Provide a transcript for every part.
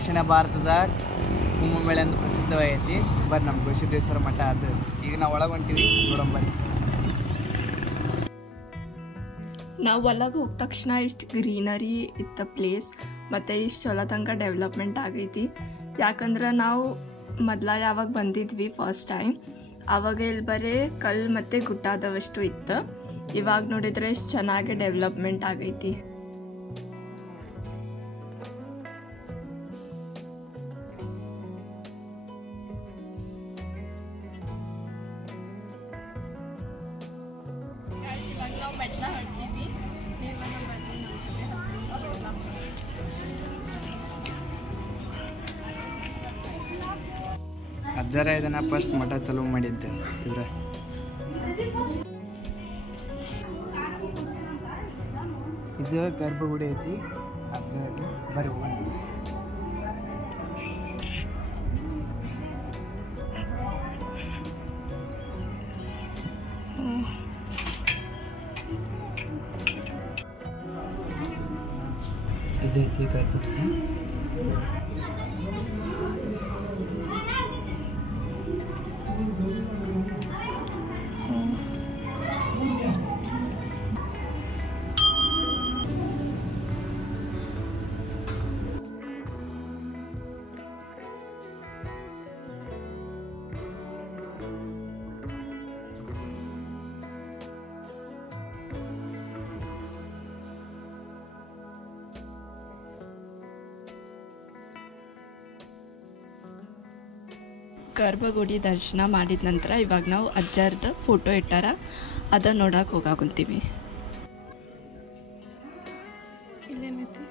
ದಕ್ಷಿಣ ಭಾರತದ ಕುಂಭಮೇಳ ಎಂದು ಪ್ರಸಿದ್ಧವಾಗೈತಿ. ಬರ್ರಿ ನಮ್ಮ ಗವಿಸಿದ್ದೇಶ್ವರ ಮಠ ಅದು. ಈಗ ನಾವು ಒಳಗೆ ಹೊಂಟೀವಿ, ನೋಡೋಣ ಬರ್ರಿ. ನಾವು ಒಳಗೆ ಹೋದ ತಕ್ಷಣ ಇಷ್ಟು ಗ್ರೀನರಿ ಇತ್ತ ಪ್ಲೇಸ್ ಮತ್ತು ಇಷ್ಟು ಚಲೋ ತನಕ ಡೆವಲಪ್ಮೆಂಟ್ ಆಗೈತಿ. ಯಾಕಂದ್ರೆ ನಾವು ಮೊದಲ ಯಾವಾಗ ಬಂದಿದ್ವಿ ಫಸ್ಟ್ ಟೈಮ್ ಆವಾಗ ಇಲ್ಲಿ ಬರೀ ಕಲ್ಲು ಮತ್ತು ಗುಡ್ಡಾದವಷ್ಟು ಇತ್ತು. ಇವಾಗ ನೋಡಿದರೆ ಇಷ್ಟು ಚೆನ್ನಾಗಿ ಡೆವಲಪ್ಮೆಂಟ್ ಆಗೈತಿ. ಅಜ್ಜರ ಇದನ್ನ ಫಸ್ಟ್ ಮಠ ಚಾಲೂ ಮಾಡಿದ್ದೆ ಇವ್ರೆ. ಇದು ಗರ್ಭಗುಡಿ ಐತಿ ಅಜ್ಜ. ಬರ್ರಿ ಹೋಗೋಣ. ಇದೈತಿ ಗರ್ಭಗುಡಿ. ಗರ್ಭಗುಡಿ ದರ್ಶನ ಮಾಡಿದ ನಂತರ ಇವಾಗ ನಾವು ಅಜ್ಜರ್ದು ಫೋಟೋ ಇಟ್ಟಾರ ಅದನ್ನು ನೋಡಕ್ಕೆ ಹೋಗಾಕುಂತೀವಿ. ಇಲ್ಲೇನೈತಿ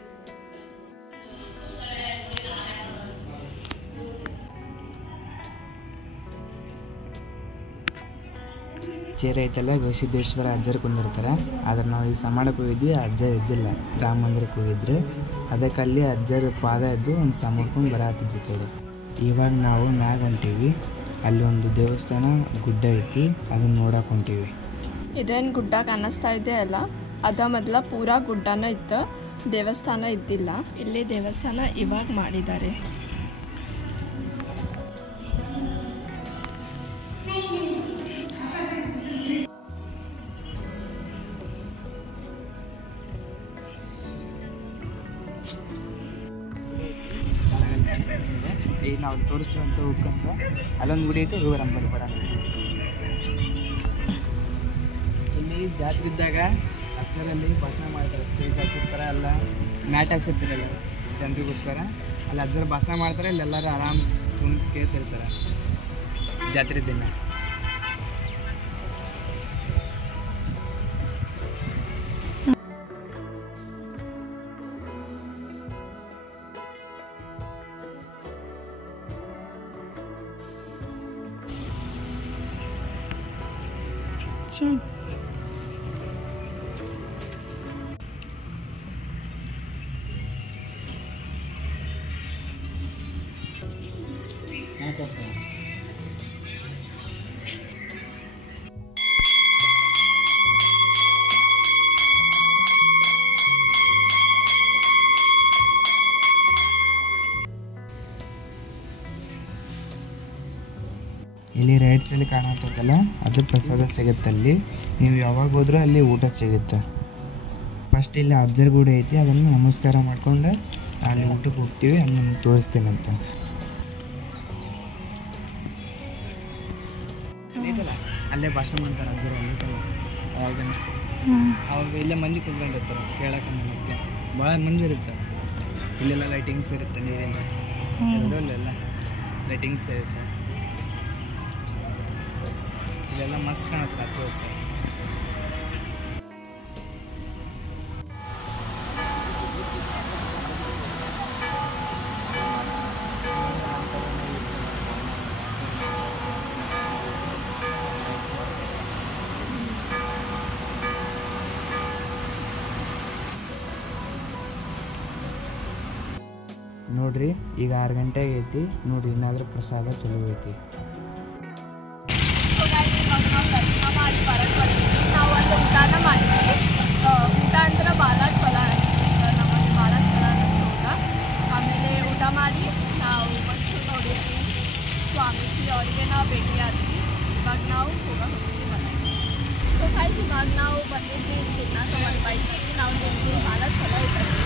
ಚೇರ್ ಐತಲ್ಲ, ಗವಿಸಿದ್ದೇಶ್ವರ ಅಜ್ಜರು ಕುಂದಿರ್ತಾರೆ. ಆದ್ರೆ ನಾವು ಈಗ ಸಮಾಡಕ್ಕೆ ಹೋಗಿದ್ವಿ, ಅಜ್ಜ ಇದ್ದಿಲ್ಲ. ರಾಮ ಮಂದಿರಕ್ಕೆ ಹೋಗಿದ್ರೆ ಅದಕ್ಕೆ ಅಲ್ಲಿ ಅಜ್ಜರ ಪಾದ ಇದ್ದು ಒಂದು ಸಮಾಡ್ಕೊಂಡು ಬರತ್ತಿದ್ವಿ ಕೈಲಿ. ಇವಾಗ ನಾವು ಮ್ಯಾಗ ಹೊಂಟೀವಿ. ಅಲ್ಲಿ ಒಂದು ದೇವಸ್ಥಾನ ಗುಡ್ಡ ಐತಿ, ಅದನ್ನ ನೋಡಕ್ಕೆ ಹೊಂಟೀವಿ. ಇದೇನು ಗುಡ್ಡ ಕಾಣಿಸ್ತಾ ಇದೆ ಅಲ್ಲ, ಅದ ಮೊದಲ ಪೂರಾ ಗುಡ್ಡನ ಇತ್ತು, ದೇವಸ್ಥಾನ ಇದ್ದಿಲ್ಲ. ಇಲ್ಲಿ ದೇವಸ್ಥಾನ ಇವಾಗ ಮಾಡಿದ್ದಾರೆ. ಈಗ ನಾವು ತೋರಿಸ್ತೀವಂತ ಹೋಗ್ಕಂತ ಅಲ್ಲೊಂದು ಗುಡಿ ಐತೆ, ಹೋಗೋರಂಬರಿ ಬಡ. ಇಲ್ಲಿ ಜಾತ್ರೆ ಇದ್ದಾಗ ಅಜ್ಜರಲ್ಲಿ ಭಾಷಣ ಮಾಡ್ತಾರೆ, ಸ್ಟೇಜ್ ಹಾಕಿರ್ತಾರೆ, ಎಲ್ಲ ಮ್ಯಾಟ್ ಹಾಕ್ಸಿರ್ತಾರಲ್ಲ ಜನರಿಗೋಸ್ಕರ. ಅಲ್ಲಿ ಅಜ್ಜರು ಭಾಷಣ ಮಾಡ್ತಾರೆ, ಇಲ್ಲಿ ಎಲ್ಲರೂ ಆರಾಮ್ ಕುಂತು ಕೇಳ್ತಿರ್ತಾರೆ ಜಾತ್ರೆ ದಿನ. ಇಲ್ಲಿ ರೈಟ್ ಸೈಡ್ ಕಾಣತ್ತಲ್ಲ, ಅದು ಪ್ರಸಾದ ಸಿಗುತ್ತಲ್ಲಿ. ನೀವು ಯಾವಾಗ ಹೋದ್ರೂ ಅಲ್ಲಿ ಊಟ ಸಿಗುತ್ತೆ. ಫಸ್ಟ್ ಇಲ್ಲಿ ಅಜ್ಜರ ಗುಡಿ ಐತಿ, ಅದನ್ನು ನಮಸ್ಕಾರ ಮಾಡ್ಕೊಂಡು ಅಲ್ಲಿ ಊಟಕ್ಕೆ ಹೋಗ್ತೀವಿ. ಅಲ್ಲಿ ನಿಮ್ಗೆ ತೋರಿಸ್ತೀನಂತ. ಅಲ್ಲೇ ಭಾಷಣ ಮಾಡ್ತಾರೆ ಅಜ್ಜರು. ಅವಾಗ ಇಲ್ಲೇ ಮಂದಿ ಕುತ್ಕೊಂಡಿರ್ತಾರೆ ಕೇಳಕ್ಕೆ. ಮತ್ತೆ ಭಾಳ ಮಂದಿ ಇರುತ್ತೆ. ಇಲ್ಲೆಲ್ಲ ಲೈಟಿಂಗ್ಸ್ ಇರುತ್ತೆ, ನೀರಿಂದ ಎಲ್ಲ ಲೈಟಿಂಗ್ಸ್ ಇರುತ್ತೆ. ಇಲ್ಲೆಲ್ಲ ಮಸ್ತ್ ಕಾಣುತ್ತೆ ಹಚ್ಚ ಹೋಗ್ತಾರೆ. ನೋಡ್ರಿ ಈಗ 6 ಗಂಟೆ ಆಗೈತಿ. ನೋಡ್ರಿ ಏನಾದರೂ ಪ್ರಸಾದ ಚಲೋ ಐತಿ. ನಾವು ಒಂದು ಊಟನ ಮಾಡಿದ್ವಿ. ಊಟ ಅಂದ್ರೆ ಭಾಳ ಚಲೋ ಅನಿಸ್ತು, ನಮಗೆ ಭಾಳ ಚಲೋ ಅನ್ನಿಸ್ತು ಊಟ. ಆಮೇಲೆ ಊಟ ಮಾಡಿ ಇವಾಗ ನಾವು ಬಂದಿದ್ವಿ ತಿನ್ನಕ್ಕೆ ಒಂದು ಬೈಕ್ ನಾವು ತಿಂದ್ವಿ ಭಾಳ ಚಲೋ ಐತೆ